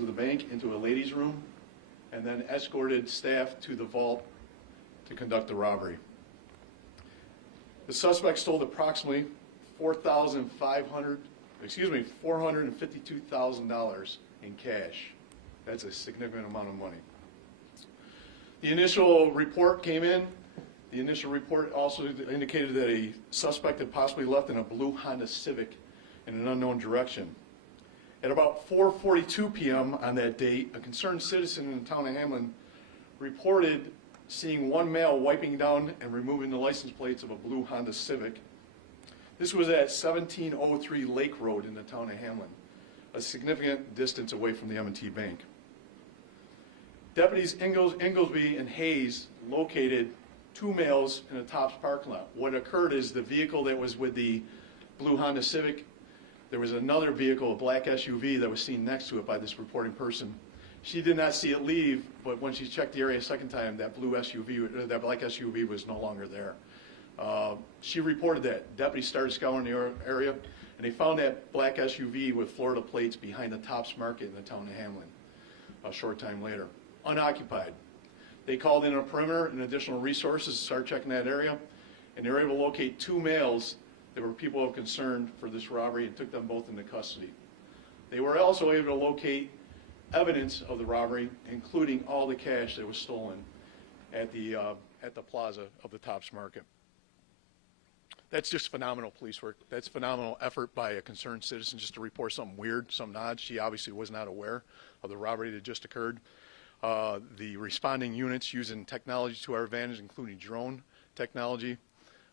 of the bank into a ladies' room and then escorted staff to the vault to conduct the robbery. The suspect stole approximately $452,000 in cash. That's a significant amount of money. The initial report came in. The initial report also indicated that a suspect had possibly left in a blue Honda Civic in an unknown direction. At about 4:42 p.m. on that date, a concerned citizen in the town of Hamlin reported seeing one male wiping down and removing the license plates of a blue Honda Civic. This was at 1703 Lake Road in the town of Hamlin, a significant distance away from the M&T Bank. Deputies Inglesby and Hayes located two males in a Tops parking lot. What occurred is the vehicle that was with the blue Honda Civic, there was another vehicle, a black SUV, that was seen next to it by this reporting person. She did not see it leave, but when she checked the area a second time, that black SUV was no longer there. She reported that. Deputies started scouring the area, and they found that black SUV with Florida plates behind the Tops Market in the town of Hamlin a short time later, unoccupied. They called in a perimeter and additional resources to start checking that area, and they were able to locate two males that were people of concern for this robbery and took them both into custody. They were also able to locate evidence of the robbery, including all the cash that was stolen at the plaza of the Tops Market. That's just phenomenal police work. That's phenomenal effort by a concerned citizen just to report something weird, something odd. She obviously was not aware of the robbery that just occurred. The responding units using technology to our advantage, including drone technology,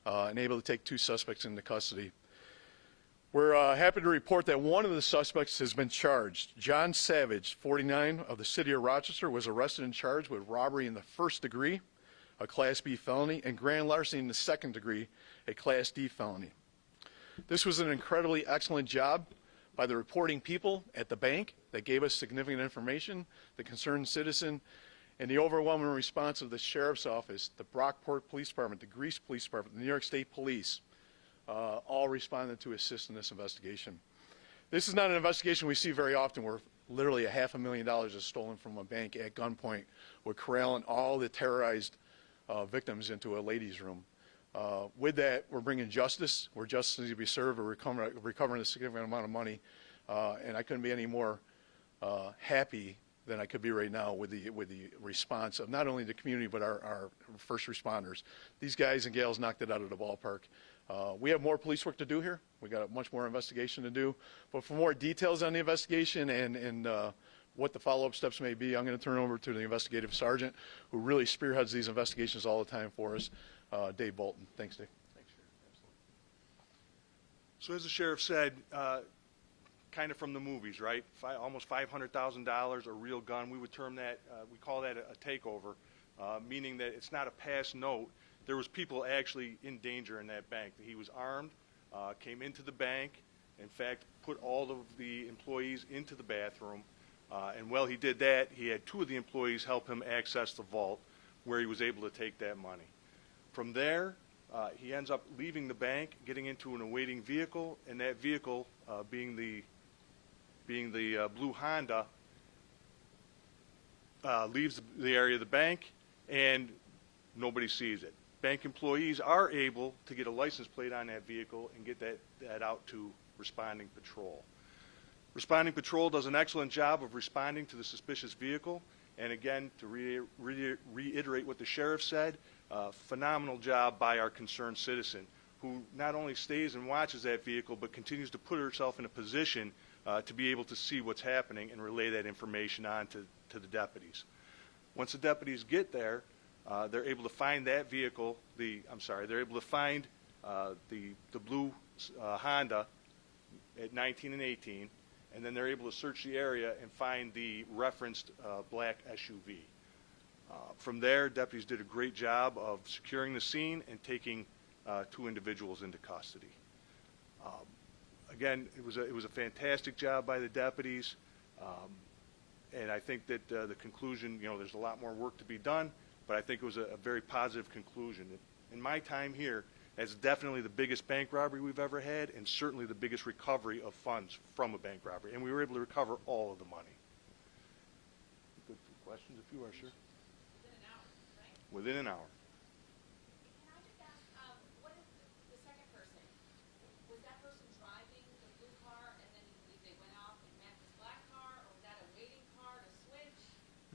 and able to take two suspects into custody. We're happy to report that one of the suspects has been charged. John Savage, 49, of the city of Rochester, was arrested and charged with robbery in the first degree, a Class B felony, and grand larceny in the second degree, a Class D felony. This was an incredibly excellent job by the reporting people at the bank that gave us significant information, the concerned citizen, and the overwhelming response of the Sheriff's Office, the Brockport Police Department, the Greece Police Department, the New York State Police, all responded to assist in this investigation. This is not an investigation we see very often where literally $500,000 is stolen from a bank at gunpoint. We're corralling all the terrorized victims into a ladies' room. With that, we're bringing justice where justice needs to be served. We're recovering a significant amount of money, and I couldn't be any more happy than I could be right now with the response of not only the community but our first responders. These guys and gals knocked it out of the ballpark. We have more police work to do here. We got much more investigation to do. But for more details on the investigation and what the follow-up steps may be, I'm going to turn it over to the investigative sergeant who really spearheads these investigations all the time for us, Dave Bolton. Thanks, Dave. Thanks, Sheriff. So as the sheriff said, kind of from the movies, right? Almost $500,000, a real gun. We would term that, we call that a takeover, meaning that it's not a pass note. There was people actually in danger in that bank. He was armed, came into the bank, in fact, put all of the employees into the bathroom, and while he did that, he had two of the employees help him access the vault where he was able to take that money. From there, he ends up leaving the bank, getting into an awaiting vehicle, and that vehicle, being the blue Honda, leaves the area of the bank, and nobody sees it. Bank employees are able to get a license plate on that vehicle and get that out to responding patrol. Responding patrol does an excellent job of responding to the suspicious vehicle, and again, to reiterate what the sheriff said, phenomenal job by our concerned citizen, who not only stays and watches that vehicle, but continues to put herself in a position to be able to see what's happening and relay that information on to the deputies. Once the deputies get there, they're able to find that vehicle, they're able to find the blue Honda at 19 and 18, and then they're able to search the area and find the referenced black SUV. From there, deputies did a great job of securing the scene and taking two individuals into custody. Again, it was a fantastic job by the deputies, and I think that the conclusion, there's a lot more work to be done, but I think it was a very positive conclusion. In my time here, that's definitely the biggest bank robbery we've ever had, and certainly the biggest recovery of funds from a bank robbery, and we were able to recover all of the money. questions if you are, sure. Within an hour, right? Within an hour. Can I just ask, what is the second person? Was that person driving the blue car and then you believe they went off and met this black car, or was that a waiting car to switch?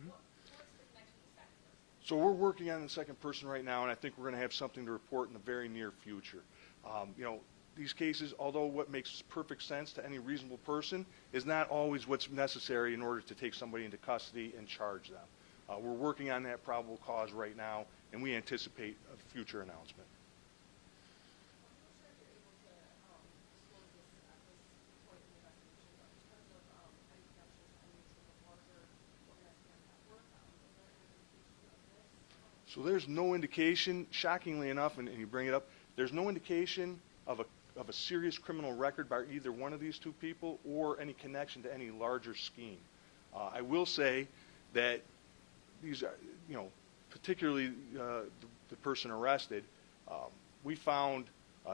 What's the connection to the second person? So we're working on the second person right now, and I think we're going to have something to report in the very near future. You know, these cases, although what makes perfect sense to any reasonable person, is not always what's necessary in order to take somebody into custody and charge them. We're working on that probable cause right now, and we anticipate a future announcement. I'm not sure if you're able to disclose this at this point in the investigation, but in terms of any connections to any sort of larger organized crime network, is there any indication of this? So there's no indication, shockingly enough, and you bring it up, there's no indication of a serious criminal record by either one of these two people or any connection to any larger scheme. I will say that these are, you know, particularly the person arrested, we found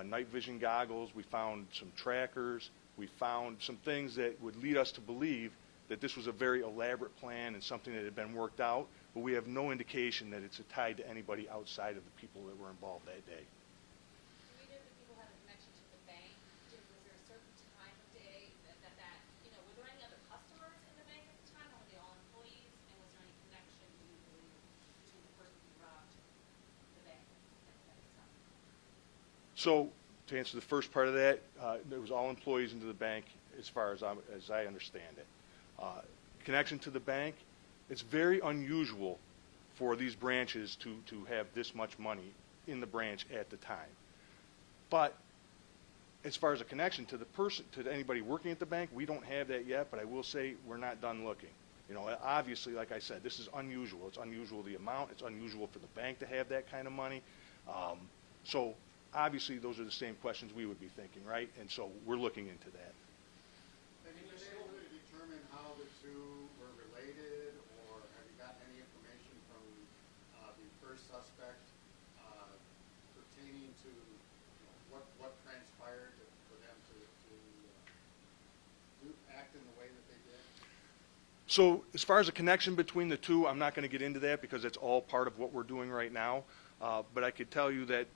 night vision goggles, we found some trackers, we found some things that would lead us to believe that this was a very elaborate plan and something that had been worked out, but we have no indication that it's tied to anybody outside of the people that were involved that day. Do either of the people have a connection to the bank? Was there a certain time of day that you know, were there any other customers in the bank at the time, or were they all employees? And was there any connection, do you believe, to the person who robbed the bank at the time? So to answer the first part of that, it was all employees into the bank as far as I understand it. Connection to the bank, it's very unusual for these branches to have this much money in the branch at the time. But as far as a connection to the person, to anybody working at the bank, we don't have that yet, but I will say we're not done looking. You know, obviously, like I said, this is unusual. It's unusual the amount. It's unusual for the bank to have that kind of money. So obviously, those are the same questions we would be thinking, right? And so we're looking into that. Have you been able to determine how the two were related, or have you gotten any information from the first suspect pertaining to, you know, what transpired for them to act in the way that they did? So as far as a connection between the two, I'm not going to get into that because it's all part of what we're doing right now. But I could tell you that,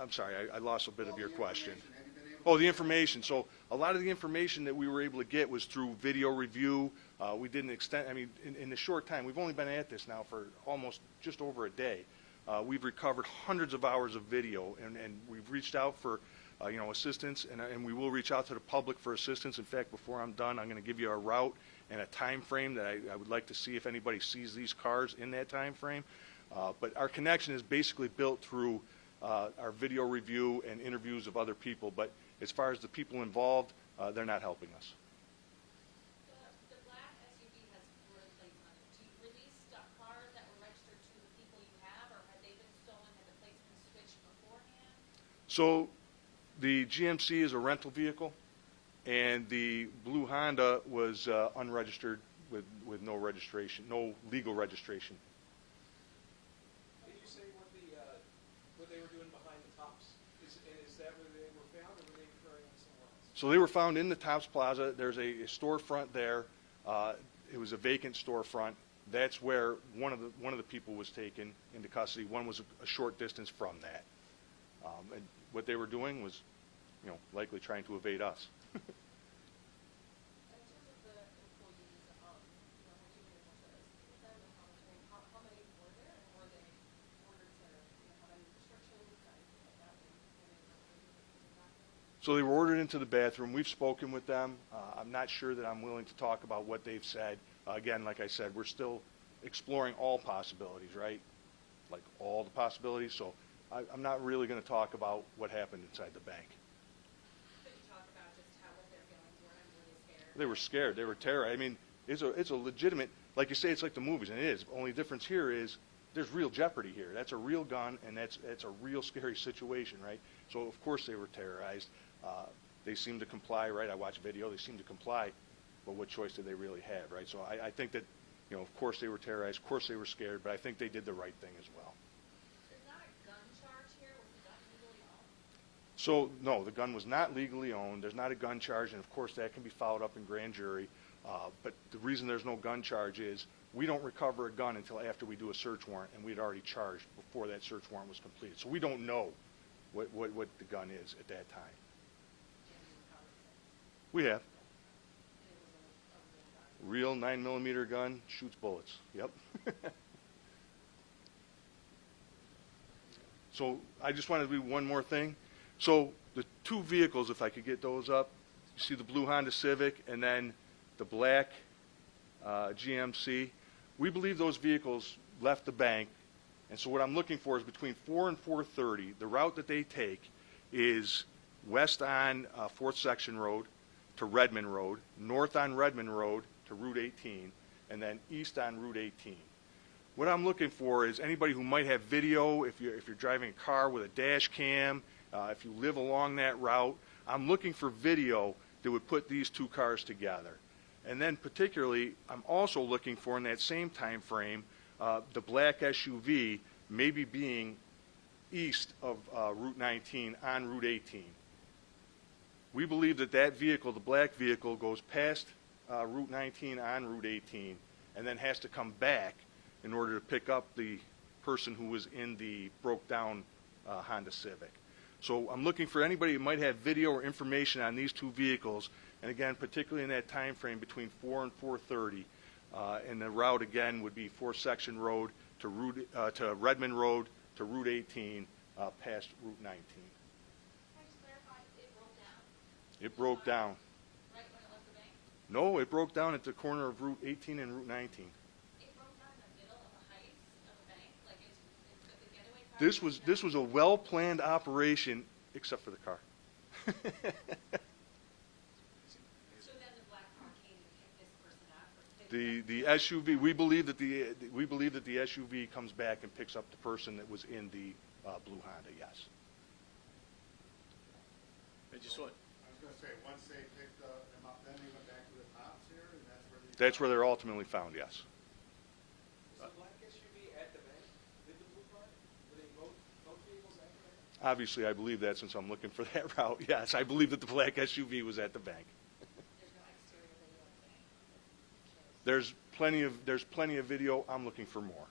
I'm sorry, I lost a bit of your question. Have you been able Oh, the information. So a lot of the information that we were able to get was through video review. We didn't extend, I mean, in the short time, we've only been at this now for almost just over a day. We've recovered hundreds of hours of video, and we've reached out for, you know, assistance, and we will reach out to the public for assistance. In fact, before I'm done, I'm going to give you a route and a time frame that I would like to see if anybody sees these cars in that time frame. But our connection is basically built through our video review and interviews of other people. But as far as the people involved, they're not helping us. The black SUV has Florida plates on it. Were these stock cars that were registered to the people you have, or had they been stolen? Had the plates been switched beforehand? So the GMC is a rental vehicle, and the blue Honda was unregistered with no registration, no legal registration. Did you say what they were doing behind the tops? Is that where they were found, or were they occurring somewhere else? So they were found in the Tops Plaza. There's a storefront there. It was a vacant storefront. That's where one of the people was taken into custody. One was a short distance from that. And what they were doing was, you know, likely trying to evade us. In terms of the employees, you know, were you able to speak with them and how many were there, and were they ordered to, you know, have any restrictions, anything like that, when they were ordered into the bathroom? So they were ordered into the bathroom. We've spoken with them. I'm not sure that I'm willing to talk about what they've said. Again, like I said, we're still exploring all possibilities, right? Like all the possibilities. So I'm not really going to talk about what happened inside the bank. Could you talk about just what their feelings were, and were they scared? They were scared. They were terrorized. I mean, it's a legitimate, like you say, it's like the movies, and it is. Only difference here is there's real jeopardy here. That's a real gun, and that's a real scary situation, right? So of course they were terrorized. They seem to comply, right? I watch video. They seem to comply, but what choice did they really have, right? So I think that, you know, of course they were terrorized. Of course they were scared, but I think they did the right thing as well. There's not a gun charge here. Was the gun legally owned? So no, the gun was not legally owned. There's not a gun charge, and of course that can be followed up in grand jury. But the reason there's no gun charge is we don't recover a gun until after we do a search warrant, and we'd already charged before that search warrant was completed. So we don't know what the gun is at that time. We have. Real 9mm gun, shoots bullets. Yep. So I just wanted to do one more thing. So the two vehicles, if I could get those up, you see the blue Honda Civic and then the black GMC. We believe those vehicles left the bank, and so what I'm looking for is between 4 and 4:30. The route that they take is west on 4th Section Road to Redmond Road, north on Redmond Road to Route 18, and then east on Route 18. What I'm looking for is anybody who might have video, if you're driving a car with a dash cam, if you live along that route, I'm looking for video that would put these two cars together. And then particularly, I'm also looking for in that same time frame, the black SUV maybe being east of Route 19 on Route 18. We believe that that vehicle, the black vehicle, goes past Route 19 on Route 18 and then has to come back in order to pick up the person who was in the broke-down Honda Civic. So I'm looking for anybody who might have video or information on these two vehicles, and again, particularly in that time frame between 4 and 4:30. And the route, again, would be 4th Section Road to Redmond Road to Route 18 past Route 19. Can I just clarify, it broke down? It broke down. Right when it left the bank? No, it broke down at the corner of Route 18 and Route 19. It broke down in the middle of a heist of a bank? Like it's the getaway car? This was a well-planned operation, except for the car. So then the black car came to pick this person up? Or pick The SUV, we believe that the SUV comes back and picks up the person that was in the blue Honda, yes. I just want, I was gonna say, once they picked them up, then they went back to the tops here, and That's where they're ultimately found, yes. Was the black SUV at the bank with the blue car? Were they both vehicles at the bank? Obviously, I believe that since I'm looking for that route. Yes, I believe that the black SUV was at the bank. There's no exterior video of the bank? There's plenty of video. I'm looking for more.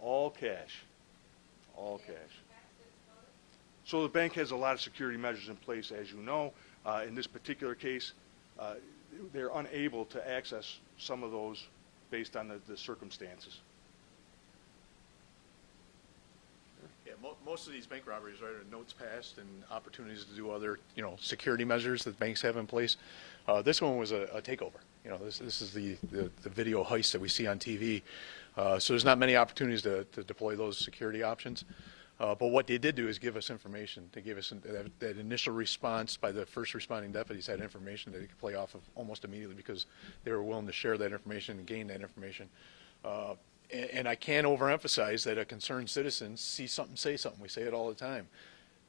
All cash. All cash. So the bank has a lot of security measures in place, as you know. In this particular case, they're unable to access some of those based on the circumstances. yeah, most of these bank robberies are notes passed and opportunities to do other, security measures that banks have in place. This one was a takeover. This is the video heist that we see on TV. So there's not many opportunities to deploy those security options. But what they did do is give us information. They gave us that initial response by the first responding deputies had information that they could play off of almost immediately because they were willing to share that information and gain that information. And I can't overemphasize that a concerned citizen sees something, say something. We say it all the time.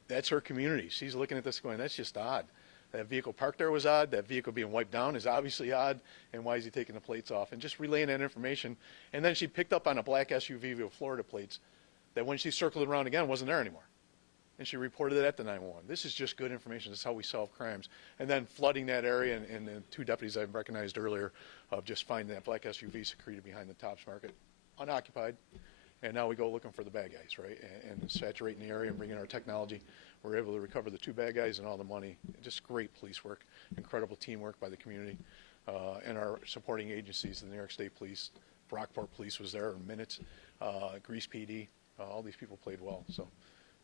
That's her community. She's looking at this going, that's just odd. That vehicle parked there was odd. That vehicle being wiped down is obviously odd. And why is he taking the plates off? And just relaying that information. And then she picked up on a black SUV with Florida plates that when she circled around again wasn't there anymore. And she reported it at the 911. This is just good information. This is how we solve crimes. And then flooding that area, and the two deputies I recognized earlier of just finding that black SUV secreted behind the Tops Market, unoccupied. And now we go looking for the bad guys, right? And saturating the area and bringing our technology. We're able to recover the two bad guys and all the money. Just great police work, incredible teamwork by the community, and our supporting agencies, the New York State Police, Brockport Police was there in minutes, Grease PD. All these people played well. So,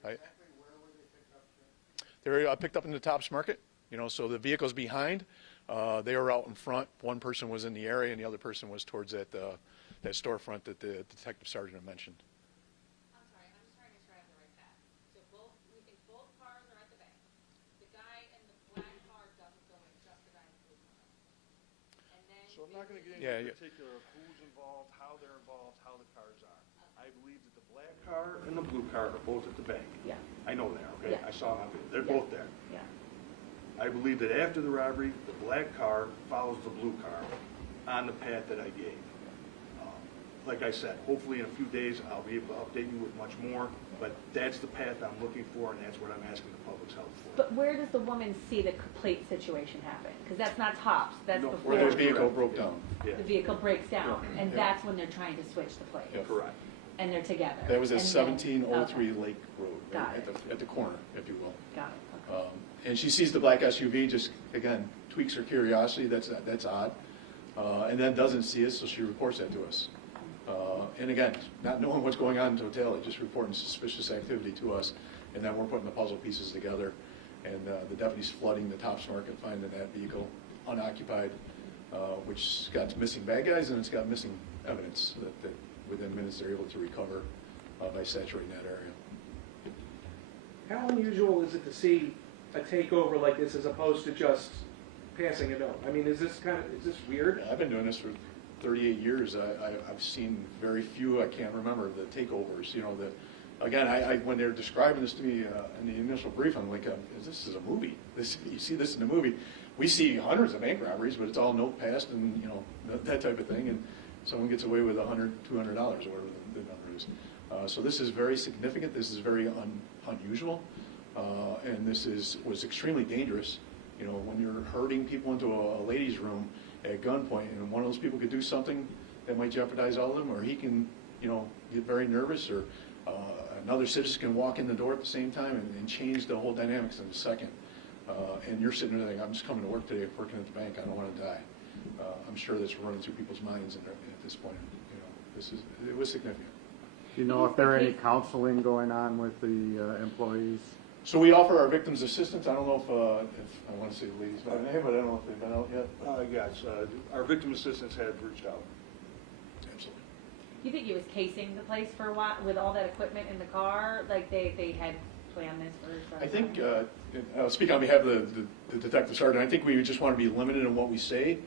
exactly where were they picked up to? they were picked up in the Tops Market. So the vehicles behind, they were out in front. One person was in the area, and the other person was towards that storefront that the detective sergeant had mentioned. I'm sorry, I'm just trying to make sure I have the right path. So we think both cars are at the bank. The guy in the black car doesn't go in, just the guy in the blue car. And then So I'm not going to get Yeah, into yeah. particular of who's involved, how they're involved, how the cars are. I believe that the black car and the blue car are both at the bank. Yeah, I know they are, okay? Yeah. I saw them. They're Yeah. both there. yeah. I believe that after the robbery, the black car follows the blue car on the path that I gave. like I said, hopefully in a few days, I'll be able to update you with much more, but that's the path I'm looking for, and that's what I'm asking the public's help for. But where does the woman see the plate situation happen? Because that's not tops, that's No, before Where the vehicle broke down. Yeah, the vehicle breaks down, and Yeah. that's when they're trying to switch the plates. Yeah. correct. And they're together. That was at And then- 1703 okay. Lake Road, Got right, at the corner, if you will. Got it, okay. And she sees the black SUV, just, again, tweaks her curiosity, that's odd. And then doesn't see it, so she reports that to us. And again, not knowing what's going on in totality, just reporting suspicious activity to us, and then we're putting the puzzle pieces together. And the deputy's flooding the Tops Market, finding that vehicle unoccupied, which got missing bad guys, and it's got missing evidence that within minutes they're able to recover by saturating that area. How unusual is it to see a takeover like this as opposed to just passing a note? I mean, is this weird? I've been doing this for 38 years. I've seen very few, I can't remember, the takeovers. You know, again, when they're describing this to me in the initial brief, I'm like, this is a movie. You see this in a movie. We see hundreds of bank robberies, but it's all note passed and, you know, that type of thing. And someone gets away with $100, $200, or whatever the number is. So this is very significant. This is very unusual. And this was extremely dangerous. You know, when you're herding people into a ladies' room at gunpoint, and one of those people could do something that might jeopardize all of them, or he can, you know, get very nervous, or another citizen can walk in the door at the same time and change the whole dynamics in a second. And you're sitting there thinking, I'm just coming to work today, working at the bank, I don't want to die. I'm sure that's running through people's minds at this point. You know, it was significant. Do you know if there are any counseling going on with the employees? So we offer our victims assistance. I don't know if I want to say the ladies by name, but I don't know if they've been out yet. Yes, our victim assistants have reached out. Absolutely. You think he was casing the place for a while with all that equipment in the car? Like they had planned this for some I think, time? I'll speak on behalf of the detective sergeant. I think we just want to be limited in what we say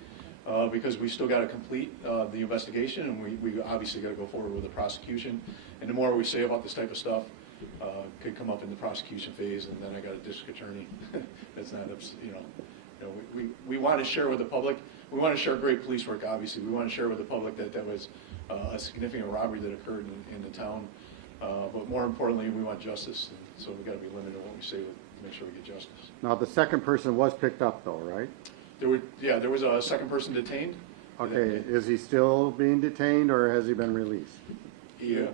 because we still got to complete the investigation, and we obviously got to go forward with the prosecution. And the more we say about this type of stuff, could come up in the prosecution phase, and then I got a district attorney. That's not, you know, we want to share with the public. We want to share great police work, obviously. We want to share with the public that was a significant robbery that occurred in the town. But more importantly, we want justice, and so we got to be limited in what we say to make sure we get justice. Now, the second person was picked up though, right? There was a second person detained. Okay, is he still being detained or has he been released? Yeah.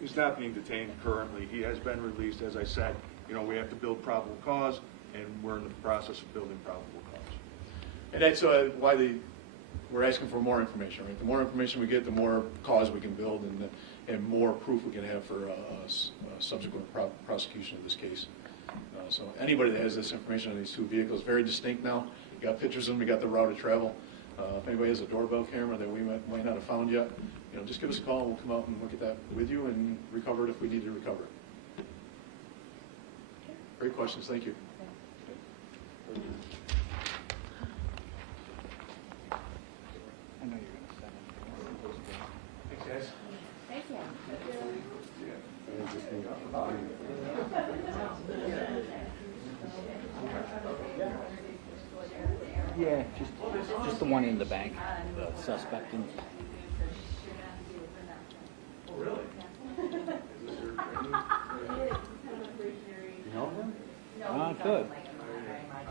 He's not being detained currently. He has been released. As I said, you know, we have to build probable cause, and we're in the process of building probable cause. And that's why we're asking for more information, right? The more information we get, the more cause we can build, and more proof we can have for subsequent prosecution of this case. So anybody that has this information on these two vehicles, very distinct now. We got pictures of them. We got the route of travel. If anybody has a doorbell camera that we might not have found yet, you know, just give us a call, and we'll come out and look at that with you and recover it if we need to recover it. Great questions. Thank you. I know you're gonna send it. Thanks, guys. Thank you. Yeah, just the one in the bank, the suspect. Oh, really? You know him? Ah, good.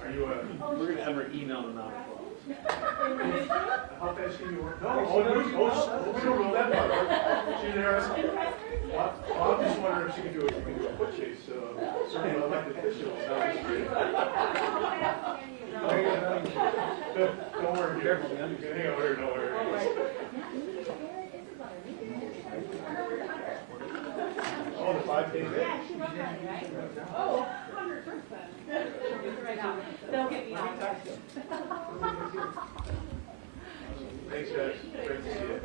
Are you We're gonna have her email them out. how fast can you work? No, we don't know that part. She's interested. I'm just wondering if she can do a foot chase, certain elected officials down the street. Don't worry, careful, man. You can hang over here, don't worry. Oh, the 5 days in. Oh, 100%. They'll get me on. Thanks, guys. Great to see you.